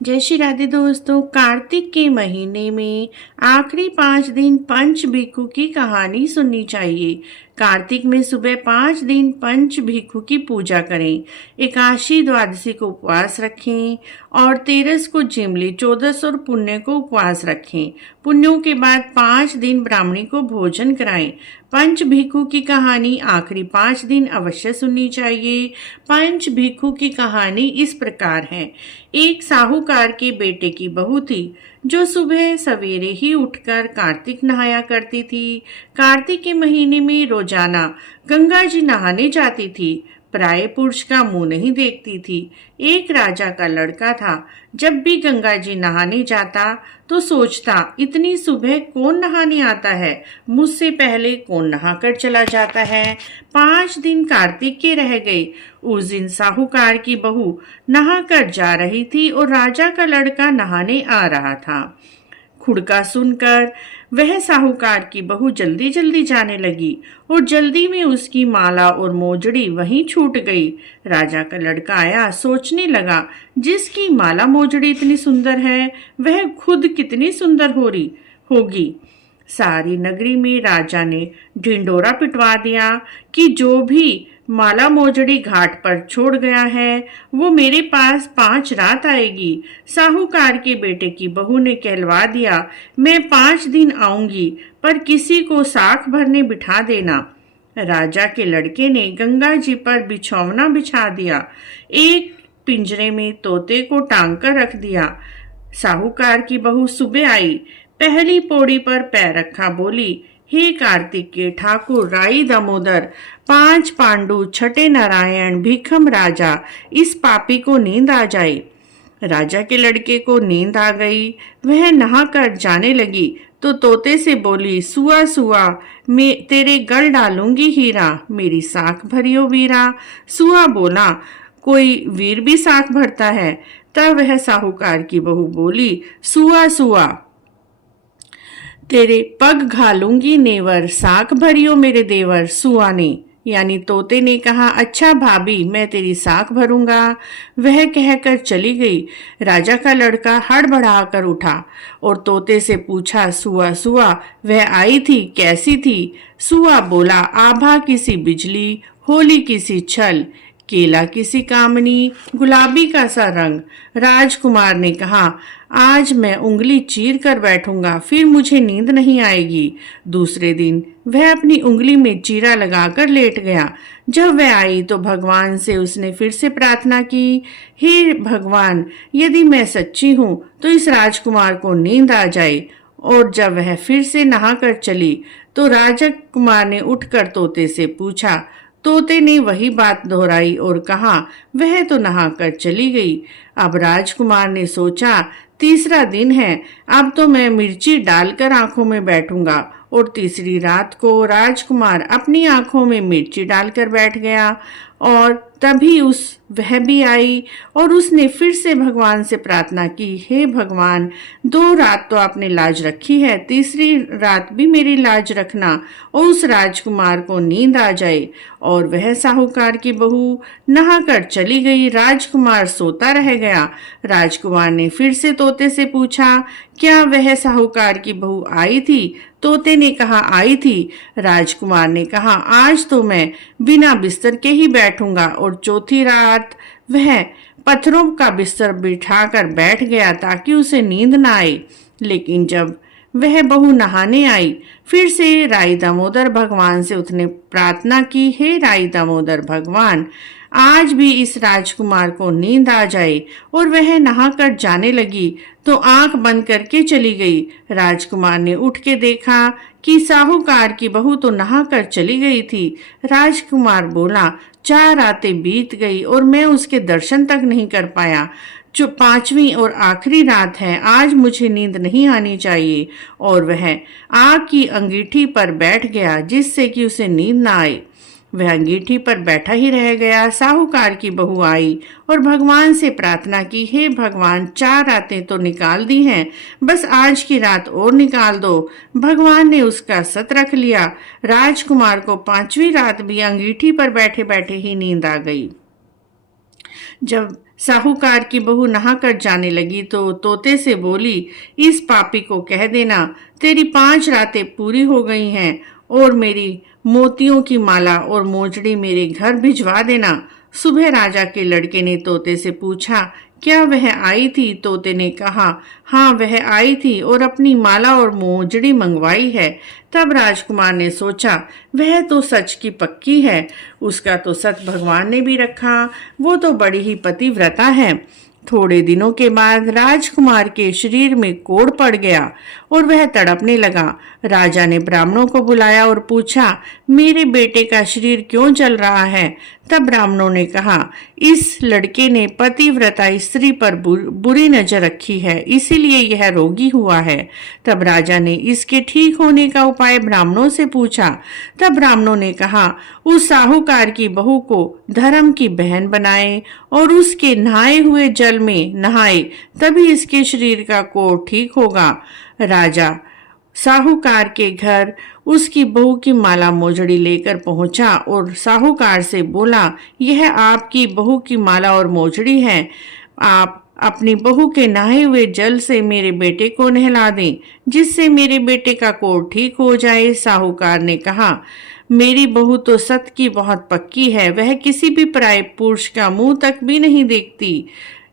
जय श्री राधे दोस्तों। कार्तिक के महीने में आखिरी 5 दिन पंच भिक्षु की कहानी सुननी चाहिए। कार्तिक में सुबह 5 दिन पंच भिक्षु की पूजा करें। एकादशी द्वादशी को उपवास रखें और तेरस को जिमली, चौदस और पुण्य को उपवास रखें। पुण्यों के बाद 5 दिन ब्राह्मणी को भोजन कराएं। पंच भिक्षु की कहानी आखिरी 5 दिन अवश्य सुननी चाहिए। पंच भिक्षु की कहानी इस प्रकार है। एक साहूकार के बेटे की बहू थी जो सुबह सवेरे ही उठकर कार्तिक नहाया करती थी। कार्तिक के महीने में रोजाना गंगा जी नहाने जाती थी। प्राय पुरुष का मुंह नहीं देखती थी। एक राजा का लड़का था। जब भी गंगा जी नहाने जाता तो सोचता, इतनी सुबह कौन नहाने आता है, मुझसे पहले कौन नहाकर चला जाता है। 5 दिन कार्तिक के रह गए। उस दिन साहूकार की बहू नहाकर जा रही थी और राजा का लड़का नहाने आ रहा था। खुड़का सुनकर वह साहूकार की बहू जल्दी जल्दी जाने लगी और जल्दी में उसकी माला और मोजड़ी वहीं छूट गई। राजा का लड़का आया, सोचने लगा, जिसकी माला मोजड़ी इतनी सुंदर है वह खुद कितनी सुंदर हो रही होगी। सारी नगरी में राजा ने ढिंडोरा पिटवा दिया कि जो भी माला मोजड़ी घाट पर छोड़ गया है वो मेरे पास 5 रात आएगी। साहूकार के बेटे की बहू ने कहलवा दिया, मैं 5 दिन आऊंगी पर किसी को साख भरने बिठा देना। राजा के लड़के ने गंगा जी पर बिछौना बिछा दिया। एक पिंजरे में तोते को टांग कर रख दिया। साहूकार की बहू सुबह आई, पहली पौड़ी पर पैर रखा, बोली, हे कार्तिक के ठाकुर राई दामोदर, 5 पांडु, छठे नारायण, भीखम राजा, इस पापी को नींद आ जाए। राजा के लड़के को नींद आ गई। वह नहाकर जाने लगी तो तोते से बोली, सुआ सुआ, मैं तेरे गल डालूंगी हीरा, मेरी साख भरियो वीरा। सुआ बोला, कोई वीर भी साख भरता है। तब वह साहूकार की बहू बोली, सुआ सुआ, तेरे पग घालूंगी नेवर, साख भरियो मेरे देवर। सुआ ने यानी तोते ने कहा, अच्छा भाभी, मैं तेरी साख भरूंगा। वह कहकर चली गई। राजा का लड़का हड़बड़ाकर उठा और तोते से पूछा, सुआ सुआ, वह आई थी, कैसी थी? सुआ बोला, आभा किसी बिजली, होली किसी छल, केला किसी कामनी, गुलाबी का सा रंग। राजकुमार ने कहा, आज मैं उंगली चीर कर बैठूंगा, फिर मुझे नींद नहीं आएगी। दूसरे दिन वह अपनी उंगली में चीरा लगाकर लेट गया। जब वह आई तो भगवान से उसने फिर से प्रार्थना की, हे भगवान, यदि मैं सच्ची हूँ तो इस राजकुमार को नींद आ जाए। और जब वह फिर से नहाकर चली तो राजकुमार ने उठकर तोते से पूछा। तोते ने वही बात दोहराई और कहा, वह तो नहाकर चली गई। अब राजकुमार ने सोचा, तीसरा दिन है, अब तो मैं मिर्ची डालकर आंखों में बैठूंगा। और तीसरी रात को राजकुमार अपनी आंखों में मिर्ची डालकर बैठ गया और तभी वह भी आई और उसने फिर से भगवान से प्रार्थना की, हे भगवान, 2 रात तो आपने लाज रखी है, तीसरी रात भी मेरी लाज रखना और उस राजकुमार को नींद आ जाए। और वह साहूकार की बहू नहाकर चली गई। राजकुमार सोता रह गया। राजकुमार ने फिर से तोते से पूछा, क्या वह साहूकार की बहू आई थी? तोते ने कहा, आई थी। राजकुमार ने कहा, आज तो मैं बिना बिस्तर के ही बैठूंगा। और चौथी रात वह पत्थरों का बिस्तर बिठाकर बैठ गया ताकि उसे नींद ना आए। लेकिन जब वह बहू नहाने आई, फिर से राई दामोदर भगवान से उसने प्रार्थना की, हे राई दामोदर भगवान, आज भी इस राजकुमार को नींद आ जाए। और वह नहाकर जाने लगी तो आंख बंद करके चली गई। राजकुमार ने उठ के देखा कि साहूकार की बहू तो नहाकर चली गई थी। राजकुमार बोला, 4 रातें बीत गई और मैं उसके दर्शन तक नहीं कर पाया। जो 5वीं और आखिरी रात है, आज मुझे नींद नहीं आनी चाहिए। और वह आग की अंगीठी पर बैठ गया जिससे कि उसे नींद ना आए। वह अंगीठी पर बैठा ही रह गया। साहूकार की बहू आई और भगवान से प्रार्थना की, हे भगवान, 4 रातें तो निकाल दी हैं, बस आज की रात और निकाल दो। भगवान ने उसका सत रख लिया। राजकुमार को 5वीं रात भी अंगीठी पर बैठे बैठे ही नींद आ गई। जब साहूकार की बहू नहाकर जाने लगी तो तोते से बोली, इस पापी को कह देना तेरी 5 रातें पूरी हो गई हैं और मेरी मोतियों की माला और मोजड़ी मेरे घर भिजवा देना। सुबह राजा के लड़के ने तोते से पूछा, क्या वह आई थी? तोते ने कहा, हाँ वह आई थी और अपनी माला और मोजड़ी मंगवाई है। तब राजकुमार ने सोचा, वह तो सच की पक्की है, उसका तो सच भगवान ने भी रखा, वो तो बड़ी ही पतिव्रता है। थोड़े दिनों के बाद राजकुमार के शरीर में कोढ़ पड़ गया और वह तड़पने लगा। राजा ने ब्राह्मणों को बुलाया और पूछा, मेरे बेटे का शरीर क्यों जल रहा है? तब ब्राह्मणों ने कहा, इस लड़के ने पतिव्रता स्त्री पर बुरी नजर रखी है, इसीलिए यह रोगी हुआ है। तब राजा ने इसके ठीक होने का उपाय ब्राह्मणों से पूछा। तब ब्राह्मणों ने कहा, उस साहूकार की बहू को धर्म की बहन बनाए और उसके नहाए हुए जल में नहाए, तभी इसके शरीर का कोढ़ ठीक होगा। राजा साहूकार के घर उसकी बहू की माला मोजड़ी लेकर पहुंचा और साहूकार से बोला, यह आपकी बहू की माला और मोजड़ी है, आप अपनी बहू के नहाए हुए जल से मेरे बेटे को नहला दें, जिससे मेरे बेटे का कोढ़ ठीक हो जाए। साहूकार ने कहा, मेरी बहू तो सत की बहुत पक्की है, वह किसी भी पराये पुरुष का मुंह तक भी नहीं देखती।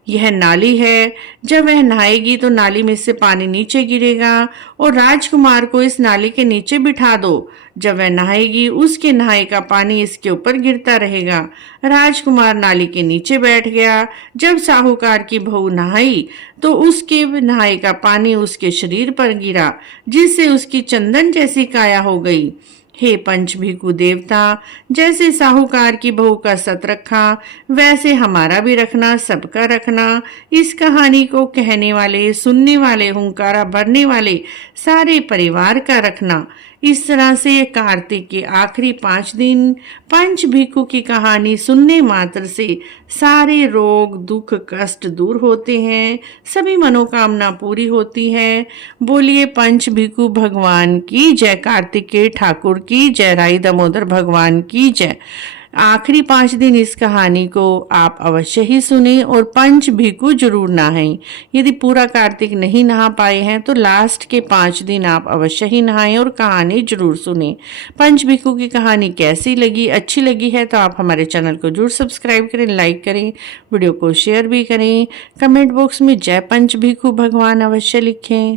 यह नाली है, जब वह नहाएगी तो नाली में से पानी नीचे गिरेगा और राजकुमार को इस नाली के नीचे बिठा दो। जब वह नहाएगी उसके नहाए का पानी इसके ऊपर गिरता रहेगा। राजकुमार नाली के नीचे बैठ गया। जब साहूकार की बहू नहाई तो उसके नहाए का पानी उसके शरीर पर गिरा, जिससे उसकी चंदन जैसी काया हो गई। हे पंचभिखु देवता, जैसे साहूकार की बहू का सत रखा, वैसे हमारा भी रखना, सबका रखना। इस कहानी को कहने वाले, सुनने वाले, हुंकारा भरने वाले सारे परिवार का रखना। इस तरह से कार्तिक के आखिरी 5 दिन पंचभिखु की कहानी सुनने मात्र से सारे रोग, दुख, कष्ट दूर होते हैं, सभी मनोकामना पूरी होती है। बोलिए पंचभिखु भगवान की जय, कार्तिकेय ठाकुर की जय, राई दामोदर भगवान की जय। आखिरी 5 दिन इस कहानी को आप अवश्य ही सुने और पंचभिखु जरूर नहाएं। यदि पूरा कार्तिक नहीं नहा पाए हैं तो लास्ट के 5 दिन आप अवश्य ही नहाएं और कहानी जरूर सुने। पंचभिखु की कहानी कैसी लगी, अच्छी लगी है तो आप हमारे चैनल को जरूर सब्सक्राइब करें, लाइक करें, वीडियो को शेयर भी करें। कमेंट बॉक्स में जय पंचभिखु भगवान अवश्य लिखें।